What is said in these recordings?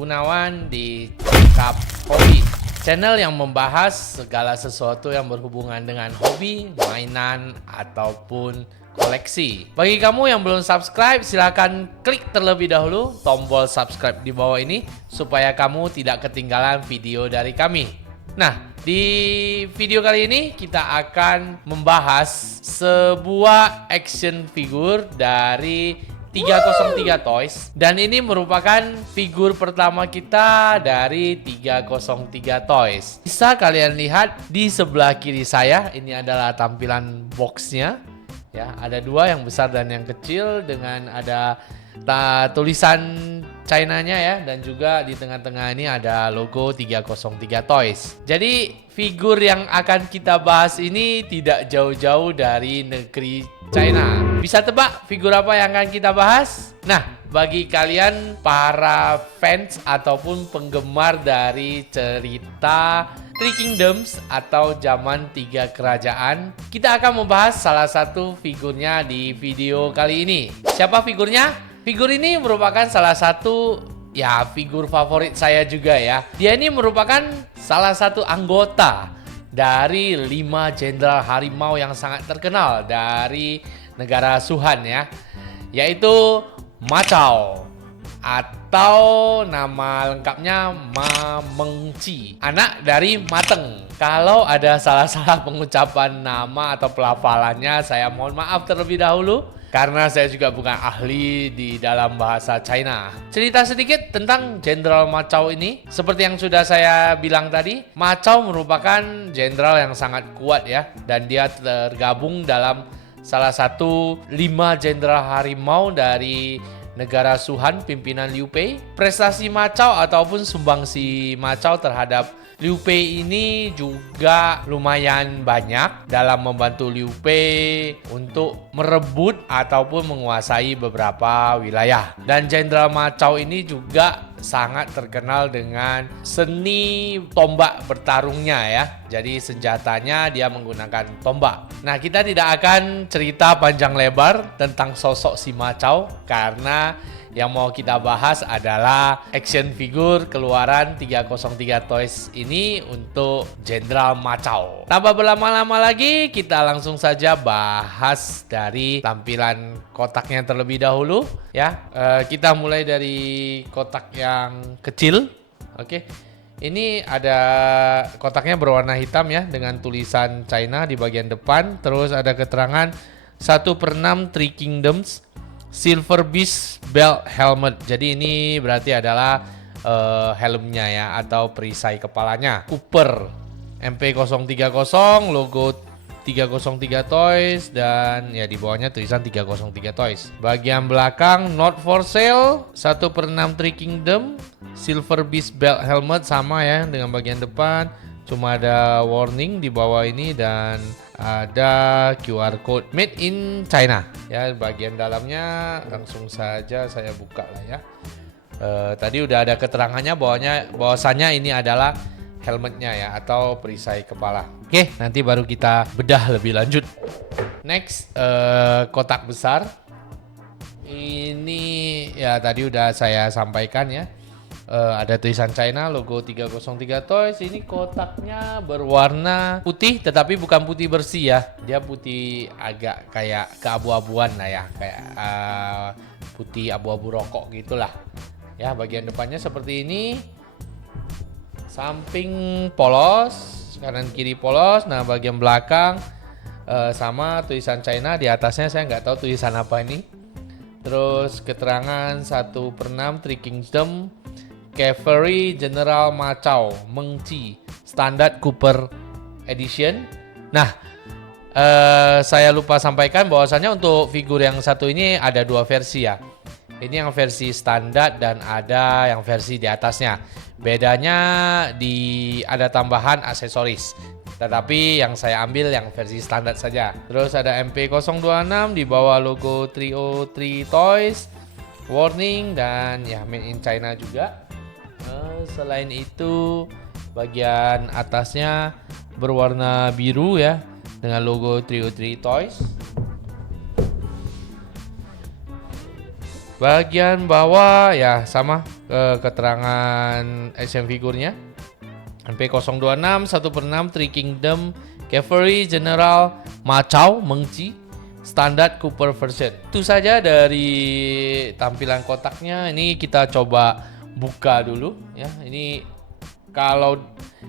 Gunawan di Cakap Hobi, channel yang membahas segala sesuatu yang berhubungan dengan hobi, mainan, ataupun koleksi. Bagi kamu yang belum subscribe, silakan klik terlebih dahulu tombol subscribe di bawah ini supaya kamu tidak ketinggalan video dari kami. Nah, di video kali ini kita akan membahas sebuah action figure dari 303 Toys, dan ini merupakan figur pertama kita dari 303 Toys. Bisa kalian lihat di sebelah kiri saya, ini adalah tampilan boxnya. Ya, ada dua, yang besar dan yang kecil, dengan ada tulisan China-nya ya, dan juga di tengah-tengah ini ada logo 303 Toys. Jadi figur yang akan kita bahas ini tidak jauh-jauh dari negeri China. Bisa tebak figur apa yang akan kita bahas? Nah, bagi kalian para fans ataupun penggemar dari cerita Three Kingdoms atau Zaman Tiga Kerajaan, kita akan membahas salah satu figurnya di video kali ini. Siapa figurnya? Figur ini merupakan salah satu figur favorit saya juga ya. Dia ini merupakan salah satu anggota dari 5 jenderal harimau yang sangat terkenal dari negara Shuhan ya, yaitu Ma Chao, atau nama lengkapnya Ma Mengci, anak dari Ma Teng. Kalau ada salah-salah pengucapan nama atau pelafalannya, saya mohon maaf terlebih dahulu, karena saya juga bukan ahli di dalam bahasa China. Cerita sedikit tentang Jenderal Ma Chao ini. Seperti yang sudah saya bilang tadi, Ma Chao merupakan jenderal yang sangat kuat ya, dan dia tergabung dalam salah satu 5 jenderal harimau dari negara Shuhan pimpinan Liu Bei. Prestasi Ma Chao ataupun sumbangsi Ma Chao terhadap Liu Bei ini juga lumayan banyak dalam membantu Liu Bei untuk merebut ataupun menguasai beberapa wilayah. Dan Jenderal Ma Chao ini juga sangat terkenal dengan seni tombak bertarungnya ya. Jadi senjatanya dia menggunakan tombak. Nah, kita tidak akan cerita panjang lebar tentang sosok si Ma Chao, karena yang mau kita bahas adalah action figure keluaran 303 Toys ini untuk Jenderal Ma Chao. Tanpa berlama-lama lagi, kita langsung saja bahas dari tampilan kotaknya terlebih dahulu ya. Kita mulai dari kotak yang kecil. Oke. Ini ada kotaknya berwarna hitam ya, dengan tulisan China di bagian depan. Terus ada keterangan 1/6 Three Kingdoms Silver Beast Belt Helmet. Jadi ini berarti adalah helmnya ya, atau perisai kepalanya. Cooper MP030, logo 303 Toys, dan ya di bawahnya tulisan 303 Toys. Bagian belakang not for sale 1/6 Three Kingdom Silver Beast Belt Helmet, sama ya dengan bagian depan. Cuma ada warning di bawah ini dan ada QR code made in China ya. Bagian dalamnya langsung saja saya buka lah ya. Tadi udah ada keterangannya bahwasanya ini adalah helmetnya ya, atau perisai kepala. Oke, nanti baru kita bedah lebih lanjut. Next, kotak besar. Ini ya tadi udah saya sampaikan ya. Ada tulisan China, logo 303 Toys. Ini kotaknya berwarna putih, tetapi bukan putih bersih ya. Dia putih agak kayak keabu-abuan lah ya, kayak putih abu-abu rokok gitulah. Ya, bagian depannya seperti ini. Samping polos, kanan kiri polos. Nah, bagian belakang sama tulisan China, di atasnya saya nggak tahu tulisan apa ini. Terus keterangan 1/6 Three Kingdom Cavalry General Ma Chao Mengci Standard Cooper Edition. Nah, saya lupa sampaikan bahwasanya untuk figur yang satu ini ada 2 versi ya. Ini yang versi standar dan ada yang versi di atasnya. Bedanya ada tambahan aksesoris. Tetapi yang saya ambil yang versi standar saja. Terus ada MP026 di bawah logo 303 Toys. Warning dan ya made in China juga. Selain itu, bagian atasnya berwarna biru ya, dengan logo 303 Toys. Bagian bawah ya sama keterangan action figurnya. NP026 1/6 Three Kingdom Cavalry General Ma Chao Mengci Standard Cooper version. Itu saja dari tampilan kotaknya. Ini kita coba buka dulu ya. Ini kalau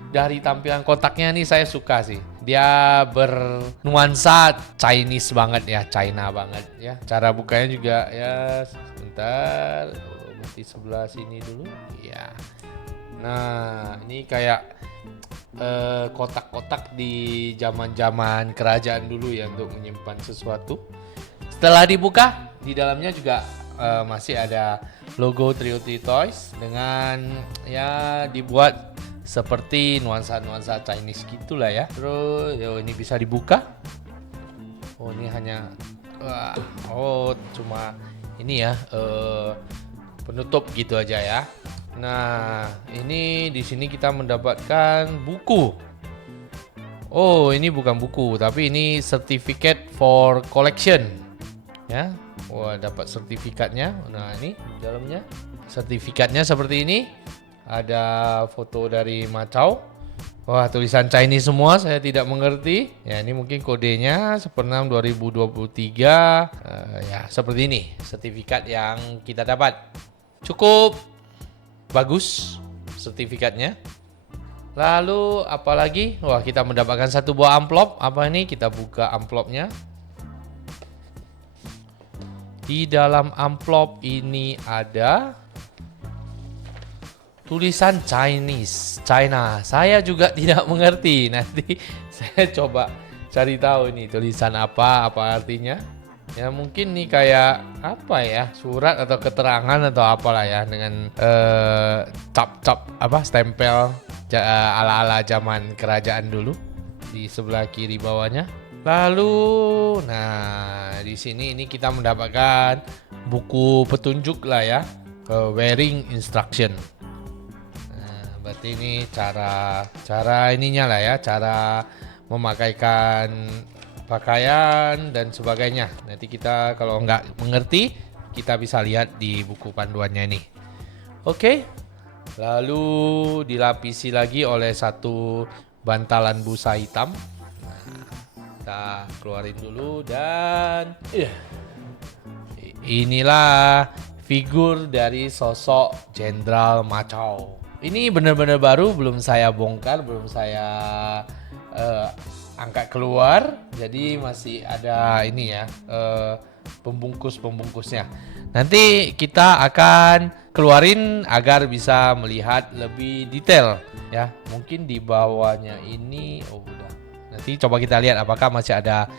dari tampilan kotaknya nih saya suka sih. Dia bernuansa Chinese banget ya, China banget ya. Cara bukanya juga ya sebentar. Mesti sebelah sini dulu. Ya. Nah, ini kayak kotak-kotak di zaman-zaman kerajaan dulu ya untuk menyimpan sesuatu. Setelah dibuka, di dalamnya juga masih ada logo Trio T Toys dengan ya dibuat seperti nuansa-nuansa Chinese gitulah ya. Terus ini bisa dibuka. Oh, ini hanya cuma ini ya penutup gitu aja ya. Nah, ini di sini kita mendapatkan buku. Oh, ini bukan buku, tapi ini certificate for collection. Ya. Wah, dapat sertifikatnya. Nah, ini dalamnya. Sertifikatnya seperti ini. Ada foto dari Ma Chao. Wah, tulisan Chinese semua, saya tidak mengerti. Ya, ini mungkin kodenya 16 2023. Ya, seperti ini sertifikat yang kita dapat. Cukup bagus sertifikatnya. Lalu apalagi? Wah, kita mendapatkan satu buah amplop. Apa ini? Kita buka amplopnya. Di dalam amplop ini ada tulisan Chinese, China. Saya juga tidak mengerti. Nanti saya coba cari tahu ini tulisan apa artinya. Ya mungkin nih kayak apa ya, surat atau keterangan atau apalah ya, dengan cap stempel ala-ala zaman kerajaan dulu di sebelah kiri bawahnya. Lalu nah di sini ini kita mendapatkan buku petunjuk lah ya, wearing instruction. Nah, berarti ini cara ininya lah ya, cara memakaikan pakaian dan sebagainya. Nanti kita kalau nggak mengerti, kita bisa lihat di buku panduannya ini. Oke. Lalu dilapisi lagi oleh satu bantalan busa hitam. Nah, kita keluarin dulu dan inilah figur dari sosok Jenderal Ma Chao. Ini benar-benar baru, belum saya bongkar, belum saya angkat keluar, jadi masih ada ini ya pembungkusnya. Nanti kita akan keluarin agar bisa melihat lebih detail ya. Mungkin di bawahnya ini udah. Nanti coba kita lihat apakah masih ada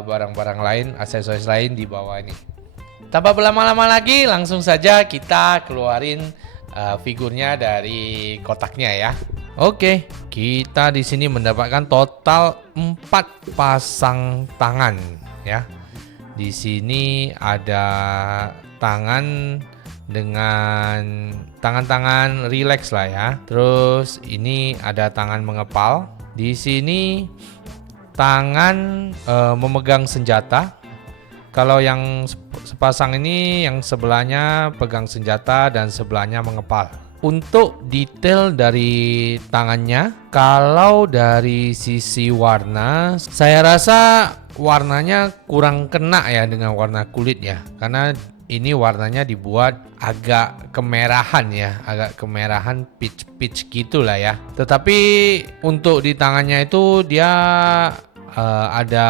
barang-barang lain, aksesoris lain di bawah ini. Tanpa berlama-lama lagi, langsung saja kita keluarin figurnya dari kotaknya ya. Oke, kita di sini mendapatkan total 4 pasang tangan ya. Di sini ada tangan dengan tangan-tangan relax lah ya. Terus ini ada tangan mengepal. Di sini tangan memegang senjata. Kalau yang sepasang ini yang sebelahnya pegang senjata dan sebelahnya mengepal. Untuk detail dari tangannya, kalau dari sisi warna, saya rasa warnanya kurang kena ya dengan warna kulit ya. Karena ini warnanya dibuat agak kemerahan ya, agak kemerahan peach gitulah ya. Tetapi untuk di tangannya itu dia ada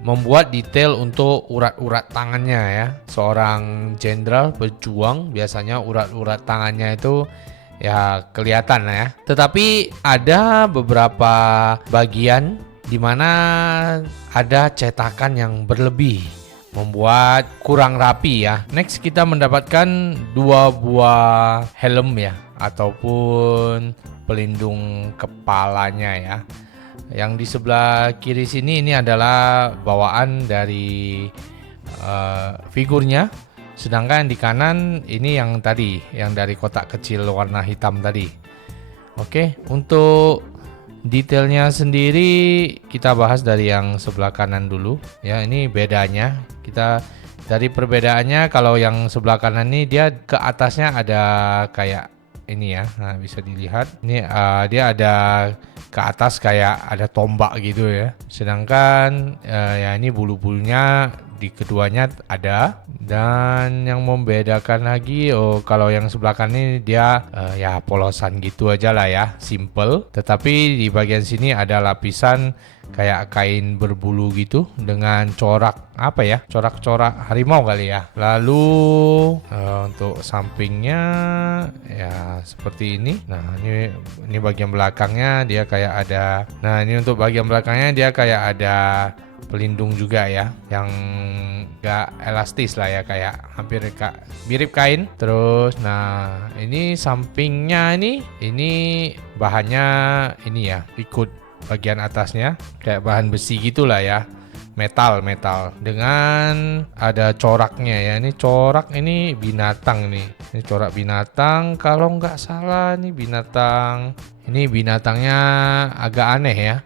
membuat detail untuk urat-urat tangannya ya. Seorang jenderal berjuang biasanya urat-urat tangannya itu ya kelihatan ya. Tetapi ada beberapa bagian di mana ada cetakan yang berlebih, membuat kurang rapi ya. Next kita mendapatkan 2 buah helm ya, ataupun pelindung kepalanya ya. Yang di sebelah kiri sini ini adalah bawaan dari figurnya. Sedangkan di kanan ini yang tadi, yang dari kotak kecil warna hitam tadi. Oke, untuk detailnya sendiri kita bahas dari yang sebelah kanan dulu ya. Ini bedanya, kita dari perbedaannya, kalau yang sebelah kanan ini dia ke atasnya ada kayak ini ya. Nah, bisa dilihat ini dia ada ke atas kayak ada tombak gitu ya. Sedangkan ya ini bulu-bulunya di keduanya ada. Dan yang membedakan lagi, kalau yang sebelah kanan ini dia ya polosan gitu aja lah ya, simple. Tetapi di bagian sini ada lapisan kayak kain berbulu gitu dengan corak apa ya, corak-corak harimau kali ya. Lalu untuk sampingnya ya seperti ini. Nah, ini bagian belakangnya dia kayak ada. Nah, ini untuk bagian belakangnya dia kayak ada pelindung juga ya, yang gak elastis lah ya, kayak hampir mirip kain. Terus nah ini sampingnya ini bahannya ini ya, ikut bagian atasnya kayak bahan besi gitulah ya, metal dengan ada coraknya ya. Ini corak, ini binatang nih, ini corak binatang kalau nggak salah. Ini binatangnya agak aneh ya.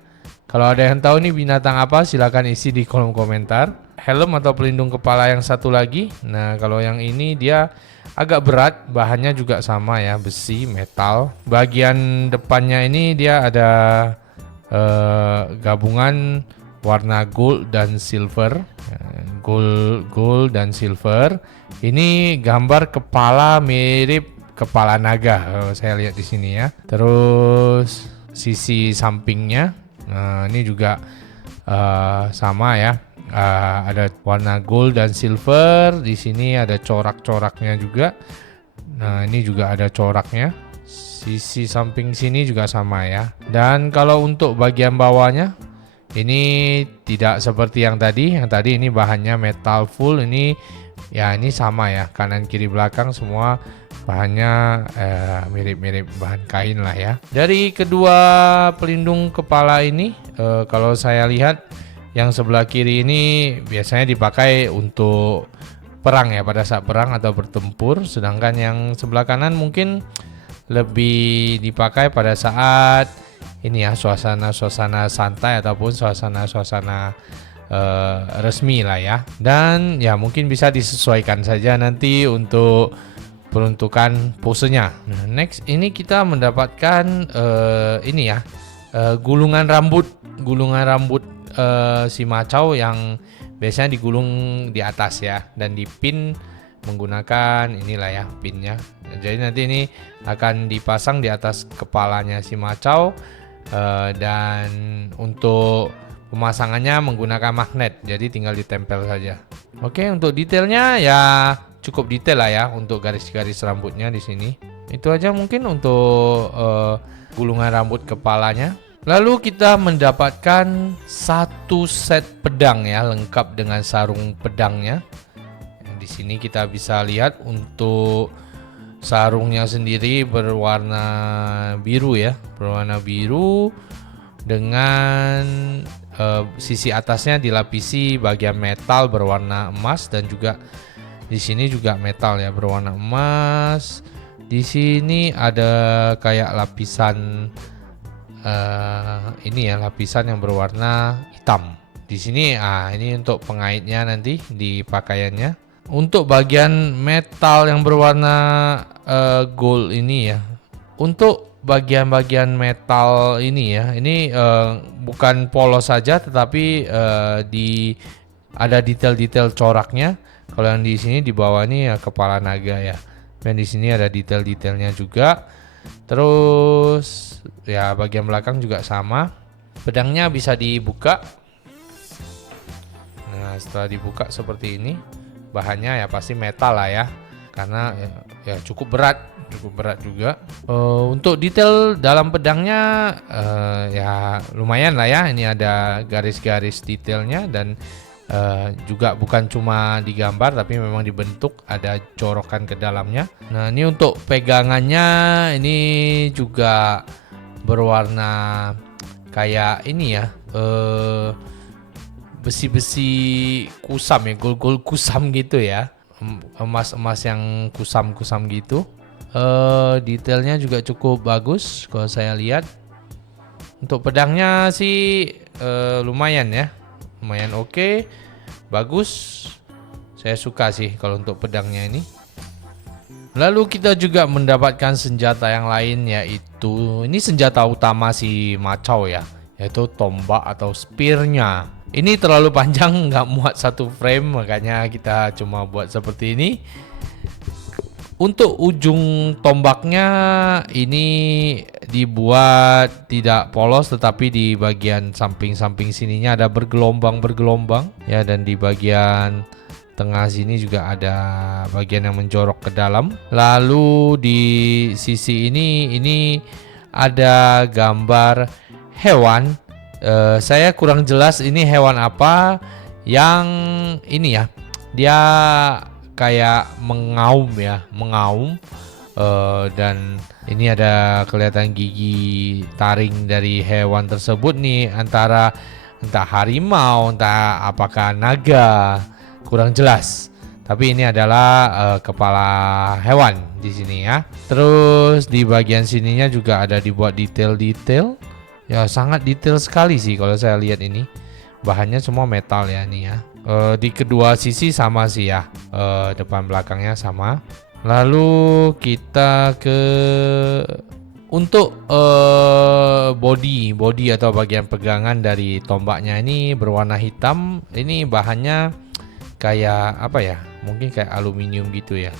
Kalau ada yang tahu nih binatang apa, silakan isi di kolom komentar. Helm atau pelindung kepala yang satu lagi. Nah, kalau yang ini dia agak berat, bahannya juga sama ya, besi, metal. Bagian depannya ini dia ada gabungan warna gold dan silver. Gold dan silver. Ini gambar kepala mirip kepala naga, saya lihat di sini ya. Terus sisi sampingnya. Nah, ini juga sama ya. Ada warna gold dan silver. Di sini ada corak-coraknya juga. Nah, ini juga ada coraknya. Sisi samping sini juga sama ya. Dan kalau untuk bagian bawahnya, ini tidak seperti yang tadi. Yang tadi ini bahannya metal full. Ini ya, ini sama ya. Kanan kiri belakang semua bahannya mirip-mirip bahan kain lah ya. Dari kedua pelindung kepala ini, kalau saya lihat yang sebelah kiri ini biasanya dipakai untuk perang ya, pada saat perang atau bertempur. Sedangkan yang sebelah kanan mungkin lebih dipakai pada saat ini ya, suasana santai ataupun suasana resmi lah ya. Dan ya mungkin bisa disesuaikan saja nanti untuk peruntukan posenya. Nah, next ini kita mendapatkan ini ya, gulungan rambut si Macau yang biasanya digulung di atas ya, dan dipin menggunakan inilah ya pinnya. Jadi nanti ini akan dipasang di atas kepalanya si Macau, dan untuk pemasangannya menggunakan magnet, jadi tinggal ditempel saja. Oke, untuk detailnya ya cukup detail lah ya untuk garis-garis rambutnya di sini. Itu aja mungkin untuk gulungan rambut kepalanya. Lalu kita mendapatkan satu set pedang ya, lengkap dengan sarung pedangnya. Di sini kita bisa lihat untuk sarungnya sendiri berwarna biru ya, berwarna biru dengan sisi atasnya dilapisi bagian metal berwarna emas, dan juga di sini juga metal ya berwarna emas. Di sini ada kayak lapisan ini ya, lapisan yang berwarna hitam. Di sini ini untuk pengaitnya nanti di pakaiannya. Untuk bagian metal yang berwarna gold ini ya. Untuk bagian-bagian metal ini ya, ini bukan polos saja, tetapi ada detail-detail coraknya. Kalau yang di sini di bawah ini ya kepala naga ya. Dan di sini ada detail-detailnya juga. Terus ya bagian belakang juga sama. Pedangnya bisa dibuka. Nah, setelah dibuka seperti ini, bahannya ya pasti metal lah ya, karena ya cukup berat juga. Untuk detail dalam pedangnya ya lumayan lah ya. Ini ada garis-garis detailnya, dan juga bukan cuma digambar tapi memang dibentuk, ada corokan ke dalamnya. Nah, ini untuk pegangannya ini juga berwarna kayak ini ya, besi-besi kusam ya, gold kusam gitu ya, emas-emas yang kusam-kusam gitu. Detailnya juga cukup bagus kalau saya lihat. Untuk pedangnya sih lumayan ya, lumayan oke, bagus. Saya suka sih kalau untuk pedangnya ini. Lalu kita juga mendapatkan senjata yang lain, yaitu ini senjata utama si Macau ya, yaitu tombak atau spearnya. Ini terlalu panjang, nggak muat satu frame, makanya kita cuma buat seperti ini. Untuk ujung tombaknya ini dibuat tidak polos, tetapi di bagian samping-samping sininya ada bergelombang-bergelombang ya, dan di bagian tengah sini juga ada bagian yang menjorok ke dalam. Lalu di sisi ini ada gambar hewan. Saya kurang jelas ini hewan apa. Yang ini ya, dia kayak mengaum ya, mengaum. Dan ini ada kelihatan gigi taring dari hewan tersebut nih, antara entah harimau, entah apakah naga, kurang jelas. Tapi ini adalah kepala hewan di sini ya. Terus di bagian sininya juga ada dibuat detail-detail. Ya sangat detail sekali sih kalau saya lihat ini. Bahannya semua metal ya nih ya. Di kedua sisi sama sih ya. Depan belakangnya sama. Lalu kita ke untuk body atau bagian pegangan dari tombaknya ini berwarna hitam. Ini bahannya kayak apa ya? Mungkin kayak aluminium gitu ya.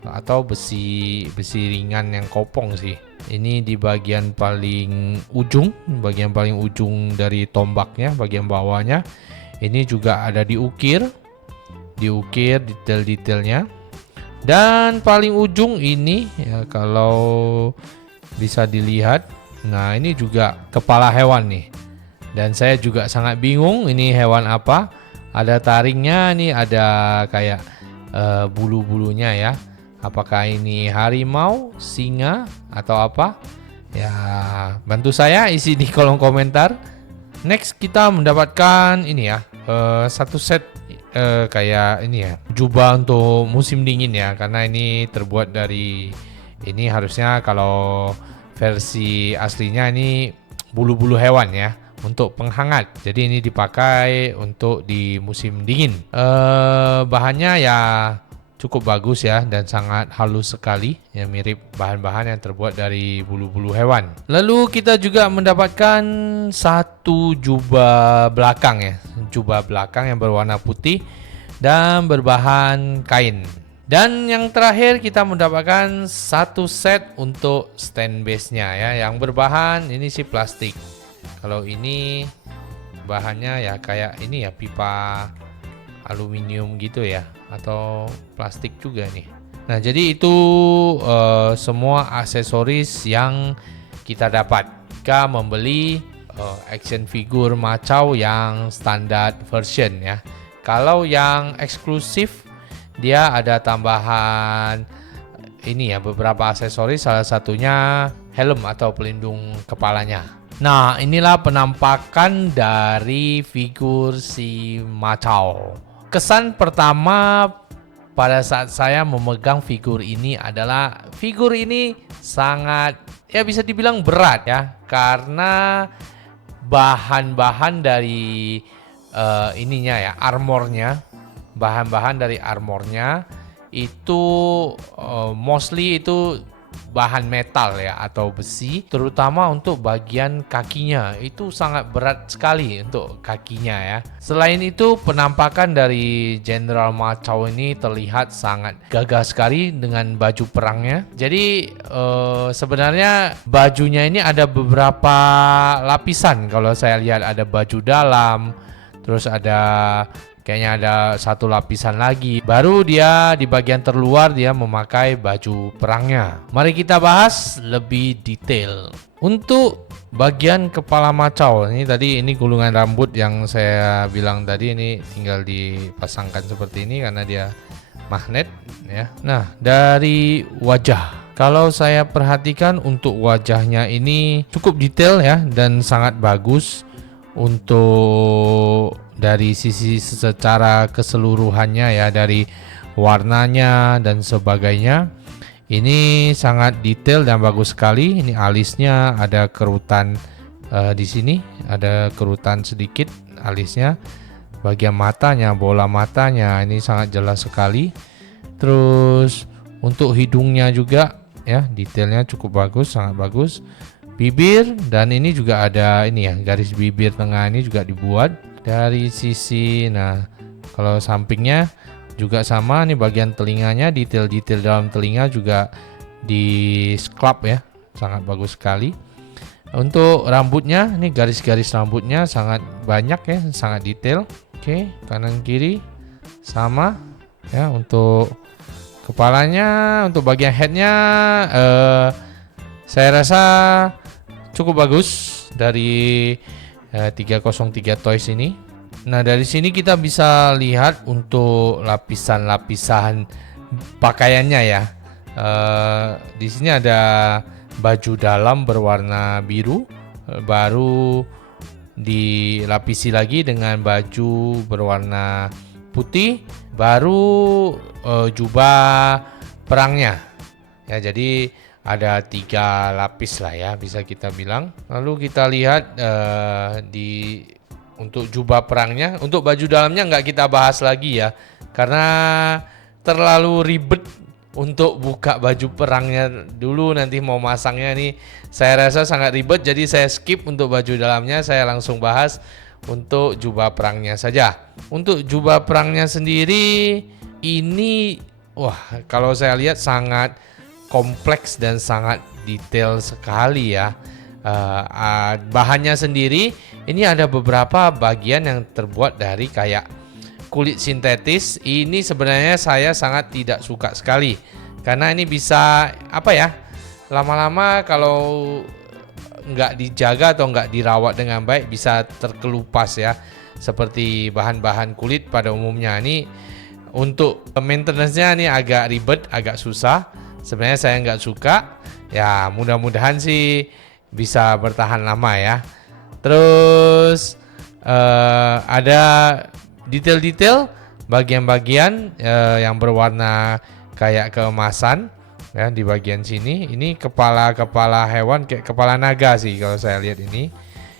Atau besi ringan yang kopong sih. Ini di bagian paling ujung dari tombaknya, bagian bawahnya. Ini juga ada diukir detail-detailnya. Dan paling ujung ini ya, kalau bisa dilihat, nah ini juga kepala hewan nih. Dan saya juga sangat bingung ini hewan apa. Ada taringnya nih, ada kayak bulu-bulunya ya. Apakah ini harimau, singa, atau apa? Ya, bantu saya isi di kolom komentar. Next kita mendapatkan ini ya, satu set kayak ini ya, jubah untuk musim dingin ya, karena ini terbuat dari ini, harusnya kalau versi aslinya ini bulu-bulu hewan ya, untuk penghangat. Jadi ini dipakai untuk di musim dingin. Bahannya ya cukup bagus ya, dan sangat halus sekali ya, mirip bahan-bahan yang terbuat dari bulu-bulu hewan. Lalu kita juga mendapatkan satu jubah belakang ya, jubah belakang yang berwarna putih dan berbahan kain. Dan yang terakhir kita mendapatkan satu set untuk stand base-nya ya, yang berbahan ini sih plastik. Kalau ini bahannya ya kayak ini ya, pipa aluminium gitu ya, atau plastik juga nih. Nah, jadi itu semua aksesoris yang kita dapat jika membeli action figure Macau yang standard version ya. Kalau yang eksklusif dia ada tambahan ini ya, beberapa aksesoris, salah satunya helm atau pelindung kepalanya. Nah, inilah penampakan dari figur si Macau. Kesan pertama pada saat saya memegang figur ini adalah figur ini sangat ya bisa dibilang berat ya, karena bahan-bahan dari ininya ya, armornya, bahan-bahan dari armornya itu mostly itu bahan metal ya, atau besi, terutama untuk bagian kakinya itu sangat berat sekali untuk kakinya ya. Selain itu, penampakan dari Jenderal Macau ini terlihat sangat gagah sekali dengan baju perangnya. Jadi sebenarnya bajunya ini ada beberapa lapisan. Kalau saya lihat ada baju dalam, terus ada kayaknya ada satu lapisan lagi, baru dia di bagian terluar dia memakai baju perangnya. Mari kita bahas lebih detail. Untuk bagian kepala Macau ini gulungan rambut yang saya bilang tadi, ini tinggal dipasangkan seperti ini karena dia magnet ya. Nah, dari wajah, kalau saya perhatikan untuk wajahnya ini cukup detail ya, dan sangat bagus untuk dari sisi secara keseluruhannya ya, dari warnanya dan sebagainya. Ini sangat detail dan bagus sekali. Ini alisnya ada kerutan Di sini ada kerutan sedikit alisnya, bagian matanya, bola matanya ini sangat jelas sekali. Terus untuk hidungnya juga ya, detailnya cukup bagus, sangat bagus. Bibir, dan ini juga ada ini ya, garis bibir tengah ini juga dibuat dari sisi. Nah, kalau sampingnya juga sama nih, bagian telinganya, detail-detail dalam telinga juga di scrub ya, sangat bagus sekali. Untuk rambutnya, ini garis-garis rambutnya sangat banyak ya, sangat detail. Oke, kanan kiri sama ya. Untuk kepalanya, untuk bagian headnya, saya rasa cukup bagus dari 303 Toys ini. Nah, dari sini kita bisa lihat untuk lapisan-lapisan pakaiannya ya. Di sini ada baju dalam berwarna biru, baru dilapisi lagi dengan baju berwarna putih, baru jubah perangnya ya. Jadi ada 3 lapis lah ya, bisa kita bilang. Lalu kita lihat untuk jubah perangnya. Untuk baju dalamnya nggak kita bahas lagi ya, karena terlalu ribet untuk buka baju perangnya dulu, nanti mau masangnya nih saya rasa sangat ribet, jadi saya skip untuk baju dalamnya, saya langsung bahas untuk jubah perangnya saja. Untuk jubah perangnya sendiri ini, wah, kalau saya lihat sangat kompleks dan sangat detail sekali ya. Bahannya sendiri ini ada beberapa bagian yang terbuat dari kayak kulit sintetis. Ini sebenarnya saya sangat tidak suka sekali, karena ini bisa apa ya, lama-lama kalau nggak dijaga atau nggak dirawat dengan baik bisa terkelupas ya, seperti bahan-bahan kulit pada umumnya. Ini untuk maintenance-nya ini agak ribet, agak susah. Sebenarnya saya nggak suka ya, mudah-mudahan sih bisa bertahan lama ya. Terus ada detail-detail bagian-bagian yang berwarna kayak keemasan ya di bagian sini. Ini kepala hewan kayak kepala naga sih kalau saya lihat ini.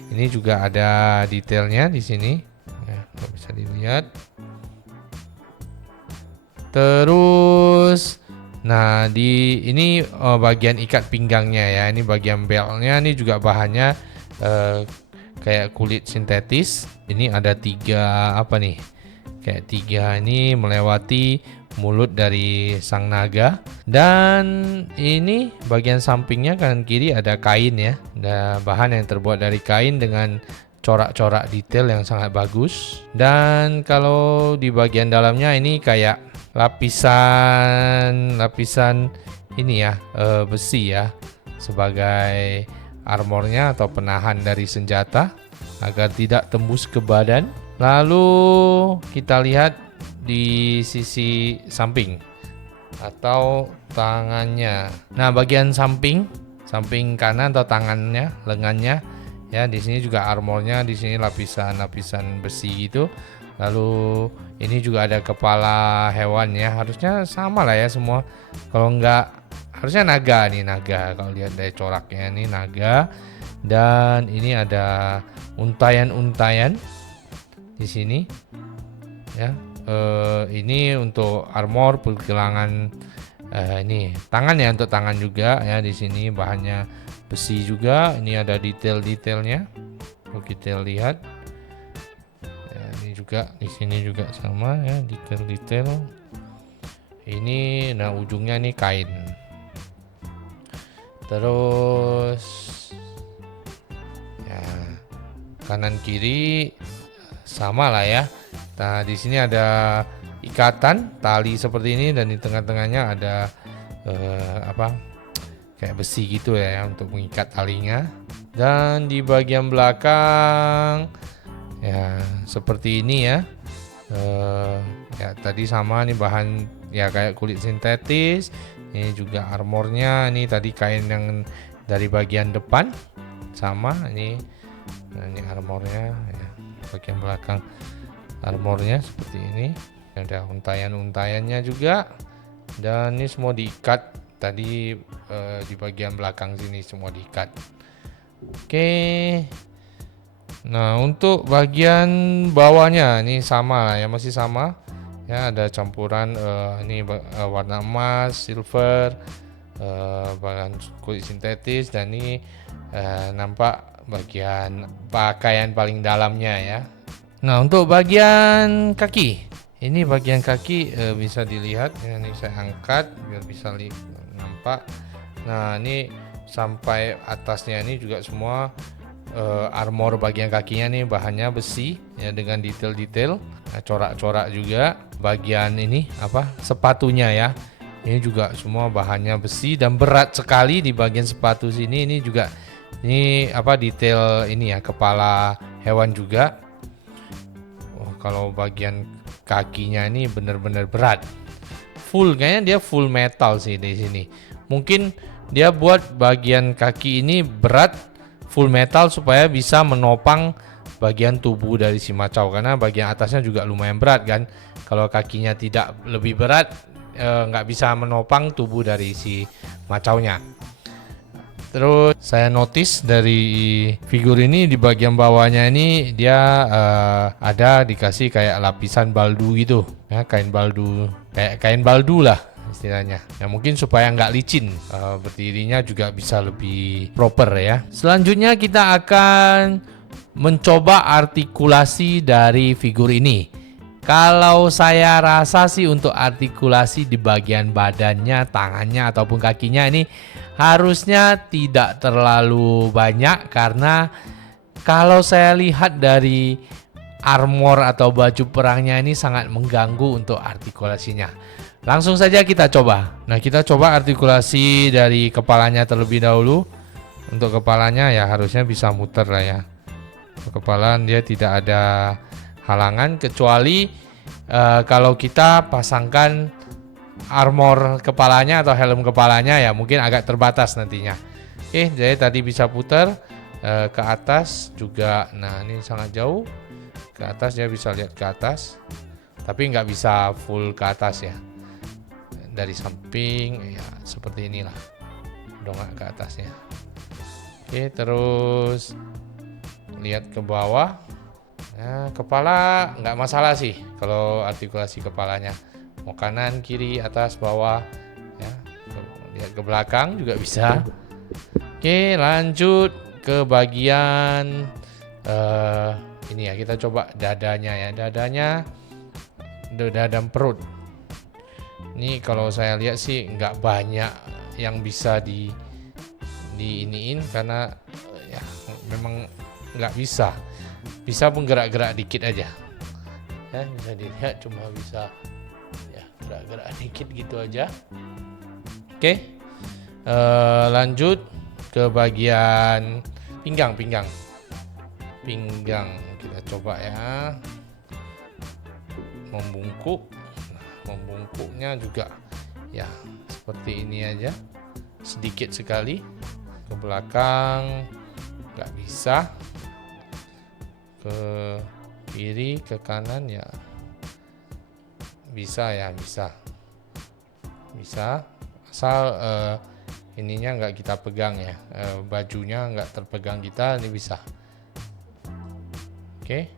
Ini juga ada detailnya di sini ya, bisa dilihat. Terus nah di ini bagian ikat pinggangnya ya, ini bagian beltnya, ini juga bahannya kayak kulit sintetis. Ini ada 3 apa nih, kayak 3 ini melewati mulut dari sang naga. Dan ini bagian sampingnya kanan kiri ada kain ya, ada bahan yang terbuat dari kain dengan corak-corak detail yang sangat bagus. Dan kalau di bagian dalamnya ini kayak lapisan ini ya, besi ya, sebagai armornya atau penahan dari senjata agar tidak tembus ke badan. Lalu kita lihat di sisi samping atau tangannya. Nah, bagian samping kanan atau tangannya, lengannya ya, di sini juga armornya, di sini lapisan besi gitu. Lalu ini juga ada kepala hewan ya, harusnya sama lah ya semua. Kalau enggak, harusnya naga nih, naga. Kalau lihat dari coraknya ini naga. Dan ini ada untayan-untayan di sini ya. Ini untuk armor, pergelangan, ini tangan ya, untuk tangan juga ya. Di sini bahannya besi juga. Ini ada detail-detailnya. Kalau kita lihat ya, ini juga di sini juga sama ya, detail-detail. Ini nah ujungnya nih kain. Terus ya kanan kiri sama lah ya. Nah, di sini ada ikatan tali seperti ini, dan di tengah-tengahnya ada kayak besi gitu ya untuk mengikat talinya. Dan di bagian belakang ya seperti ini ya. Ya tadi sama nih, bahan ya kayak kulit sintetis. Ini juga armornya, ini tadi kain yang dari bagian depan sama ini. Nah, ini armornya ya, bagian belakang armornya seperti ini. Ada untayan-untayannya juga, dan ini semua diikat tadi di bagian belakang sini semua diikat. Oke. Nah, untuk bagian bawahnya ini sama lah ya, masih sama. Ya, ada campuran ini warna emas, silver, bahan kulit sintetis, dan ini nampak bagian pakaian paling dalamnya ya. Nah, untuk bagian kaki. Ini bagian kaki bisa dilihat. Ini saya angkat biar bisa nampak. Nah, ini sampai atasnya ini juga semua armor bagian kakinya nih bahannya besi ya, dengan detail-detail, corak-corak juga. Bagian ini sepatunya ya, ini juga semua bahannya besi dan berat sekali di bagian sepatu sini. Ini juga detail ini ya, kepala hewan juga. Kalau bagian kakinya ini benar-benar berat, kayaknya dia full metal sih di sini. Mungkin dia buat bagian kaki ini berat full metal supaya bisa menopang bagian tubuh dari si macau, karena bagian atasnya juga lumayan berat kan. Kalau kakinya tidak lebih berat, nggak bisa menopang tubuh dari si macaunya. Terus saya notice dari figur ini di bagian bawahnya ini dia ada dikasih kayak lapisan baldu gitu ya, kain baldu, kayak kain baldu lah istilahnya ya, mungkin supaya nggak licin, berdirinya juga bisa lebih proper ya. Selanjutnya kita akan mencoba artikulasi dari figur ini. Kalau saya rasa sih untuk artikulasi di bagian badannya, tangannya ataupun kakinya ini harusnya tidak terlalu banyak, karena kalau saya lihat dari armor atau baju perangnya ini sangat mengganggu untuk artikulasinya. Langsung saja kita coba. Nah, kita coba artikulasi dari kepalanya terlebih dahulu. Untuk kepalanya ya harusnya bisa muter lah ya. Untuk kepala dia tidak ada halangan, kecuali kalau kita pasangkan armor kepalanya atau helm kepalanya ya mungkin agak terbatas nantinya. Oke, jadi tadi bisa putar ke atas juga. Nah, ini sangat jauh ke atas, dia bisa lihat ke atas, tapi nggak bisa full ke atas ya. Dari samping ya seperti inilah, dongak ke atasnya. Oke, terus lihat ke bawah. Nah, kepala nggak masalah sih kalau artikulasi kepalanya, mau kanan, kiri, atas, bawah ya. Lihat ke belakang juga bisa. Oke, lanjut ke bagian ini ya, kita coba dadanya ya. Dadanya dada dan perut. Ini kalau saya lihat sih nggak banyak yang bisa di iniin, karena ya memang nggak bisa menggerak-gerak dikit aja ya, bisa dilihat cuma bisa ya gerak-gerak dikit gitu aja. Oke, lanjut ke bagian pinggang. Kita coba ya, membungkuknya juga ya seperti ini aja, sedikit sekali ke belakang nggak bisa, ke kiri ke kanan ya bisa asal ininya nggak kita pegang ya, bajunya nggak terpegang kita, ini bisa. Oke,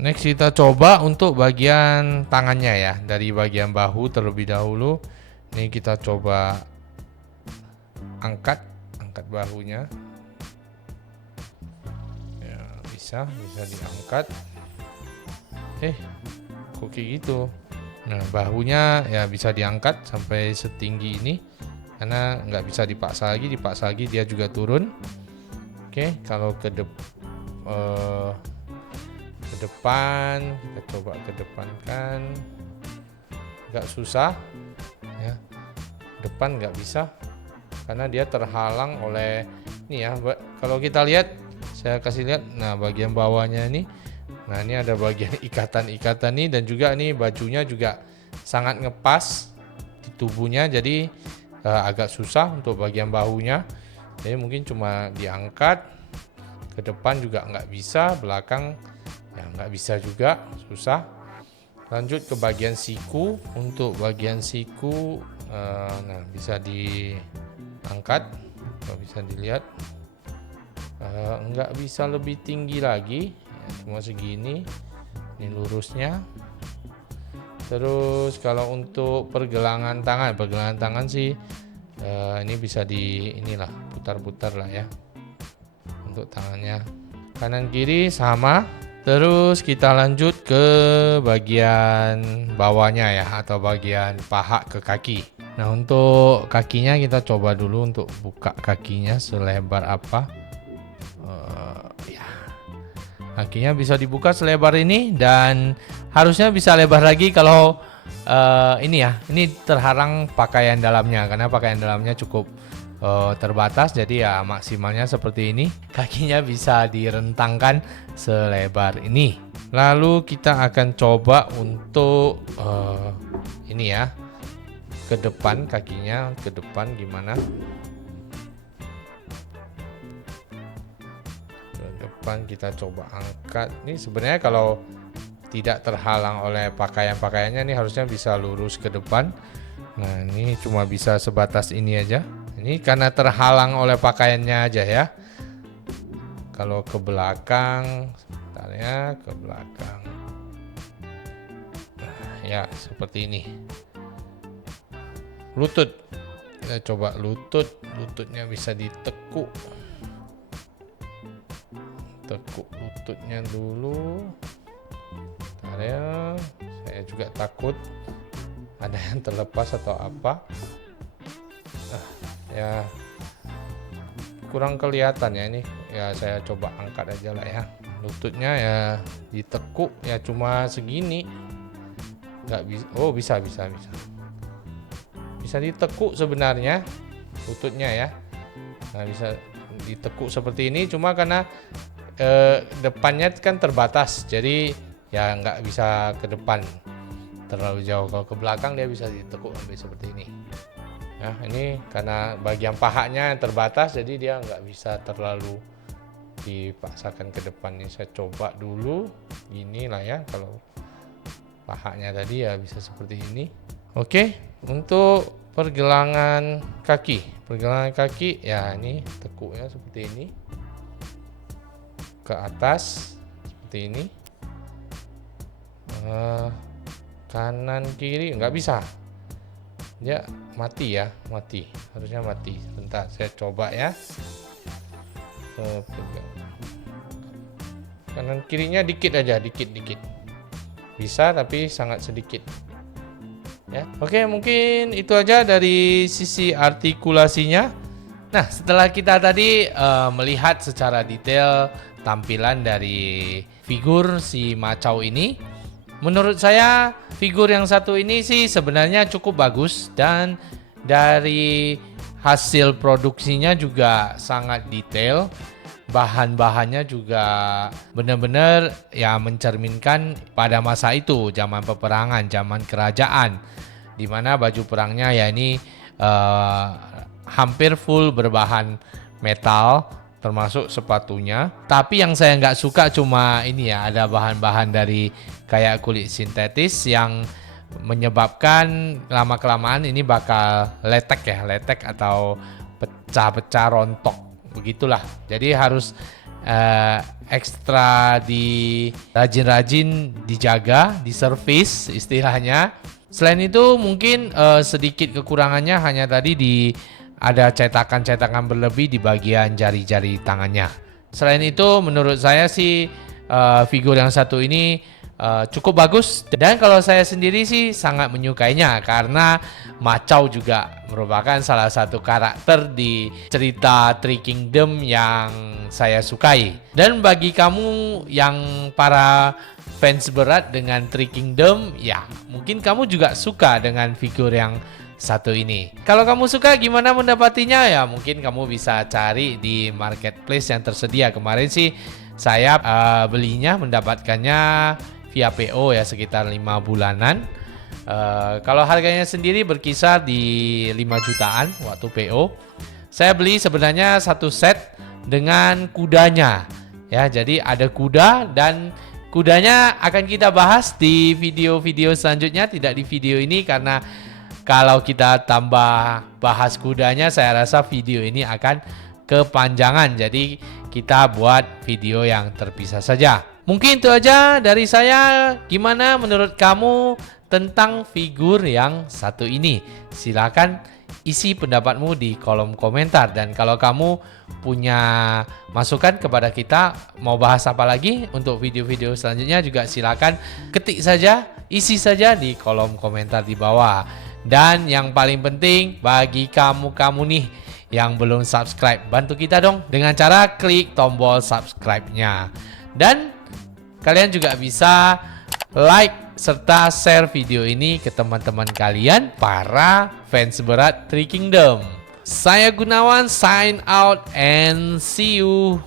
next kita coba untuk bagian tangannya ya, dari bagian bahu terlebih dahulu. Ini kita coba angkat bahunya ya, bisa diangkat. Kok kayak gitu. Nah, bahunya ya bisa diangkat sampai setinggi ini, karena nggak bisa dipaksa lagi dia juga turun. Oke, kalau ke depan, kita coba ke depan kan agak susah ya, depan nggak bisa karena dia terhalang oleh ini ya. Kalau kita lihat, saya kasih lihat, nah bagian bawahnya ini, nah ini ada bagian ikatan nih, dan juga nih bajunya juga sangat ngepas di tubuhnya, jadi agak susah untuk bagian bahunya. Jadi mungkin cuma diangkat, ke depan juga nggak bisa, belakang ya nggak bisa juga, susah. Lanjut ke bagian siku. Untuk bagian siku nah bisa diangkat, kalau bisa dilihat nggak bisa lebih tinggi lagi ya, cuma segini. Ini lurusnya. Terus kalau untuk pergelangan tangan sih ini bisa inilah putar-putar lah ya untuk tangannya, kanan kiri sama. Terus kita lanjut ke bagian bawahnya ya, atau bagian paha ke kaki. Nah, untuk kakinya kita coba dulu untuk buka kakinya selebar apa. Ya, kakinya bisa dibuka selebar ini, dan harusnya bisa lebar lagi kalau ini terhalang pakaian dalamnya, karena pakaian dalamnya cukup terbatas, jadi ya maksimalnya seperti ini. Kakinya bisa direntangkan selebar ini. Lalu kita akan coba untuk ini ya, ke depan, kakinya ke depan gimana. Ke depan kita coba angkat. Ini sebenarnya kalau tidak terhalang oleh pakaiannya ini harusnya bisa lurus ke depan. Nah, ini cuma bisa sebatas ini aja. Ini karena terhalang oleh pakaiannya aja ya. Kalau ke belakang, sebentar ya, ke belakang. Nah, ya seperti ini. Lutut, kita coba lututnya bisa ditekuk. Tekuk lututnya dulu. Bentar ya, saya juga takut ada yang terlepas atau apa. Ya kurang kelihatan ya ini ya, saya coba angkat aja lah ya. Lututnya ya ditekuk ya, cuma segini, nggak bisa. Oh, bisa ditekuk sebenarnya lututnya ya. Nah, bisa ditekuk seperti ini, cuma karena depannya kan terbatas, jadi ya nggak bisa ke depan terlalu jauh. Kalau ke belakang dia bisa ditekuk sampai seperti ini. Nah, ini karena bagian pahanya yang terbatas, jadi dia nggak bisa terlalu dipaksakan ke depan. Ini saya coba dulu gini lah ya, kalau pahanya tadi ya bisa seperti ini. Oke, untuk pergelangan kaki ya, ini tekuknya seperti ini, ke atas seperti ini. Kanan kiri nggak bisa, dia mati, harusnya mati. Bentar, saya coba ya. Kanan kirinya dikit aja, dikit bisa, tapi sangat sedikit ya. Oke, mungkin itu aja dari sisi artikulasinya. Nah, setelah kita tadi melihat secara detail tampilan dari figur si Macau ini, menurut saya figur yang satu ini sih sebenarnya cukup bagus, dan dari hasil produksinya juga sangat detail. Bahan-bahannya juga benar-benar ya mencerminkan pada masa itu, zaman peperangan, zaman kerajaan, di mana baju perangnya ya ini hampir full berbahan metal, termasuk sepatunya. Tapi yang saya nggak suka cuma ini ya, ada bahan-bahan dari kayak kulit sintetis yang menyebabkan lama-kelamaan ini bakal letek atau pecah-pecah, rontok, begitulah. Jadi harus ekstra rajin-rajin dijaga, diservis istilahnya. Selain itu mungkin sedikit kekurangannya hanya tadi ada cetakan-cetakan berlebih di bagian jari-jari tangannya. Selain itu menurut saya sih figur yang satu ini cukup bagus, dan kalau saya sendiri sih sangat menyukainya karena Macau juga merupakan salah satu karakter di cerita Three Kingdom yang saya sukai. Dan bagi kamu yang para fans berat dengan Three Kingdom, ya mungkin kamu juga suka dengan figur yang satu ini. Kalau kamu suka, gimana mendapatinya? Ya mungkin kamu bisa cari di marketplace yang tersedia. Kemarin sih saya belinya, mendapatkannya via PO ya, sekitar 5 bulanan. Kalau harganya sendiri berkisar di 5 jutaan waktu PO. Saya beli sebenarnya satu set dengan kudanya ya, jadi ada kuda, dan kudanya akan kita bahas di video-video selanjutnya, tidak di video ini, karena kalau kita tambah bahas kudanya saya rasa video ini akan kepanjangan. Jadi kita buat video yang terpisah saja. Mungkin itu aja dari saya. Gimana menurut kamu tentang figur yang satu ini? Silakan isi pendapatmu di kolom komentar. Dan kalau kamu punya masukan kepada kita, mau bahas apa lagi untuk video-video selanjutnya, juga silakan ketik saja, isi saja di kolom komentar di bawah. Dan yang paling penting bagi kamu-kamu nih yang belum subscribe, bantu kita dong dengan cara klik tombol subscribe-nya. Dan kalian juga bisa like serta share video ini ke teman-teman kalian, para fans berat Three Kingdom. Saya Gunawan, sign out and see you.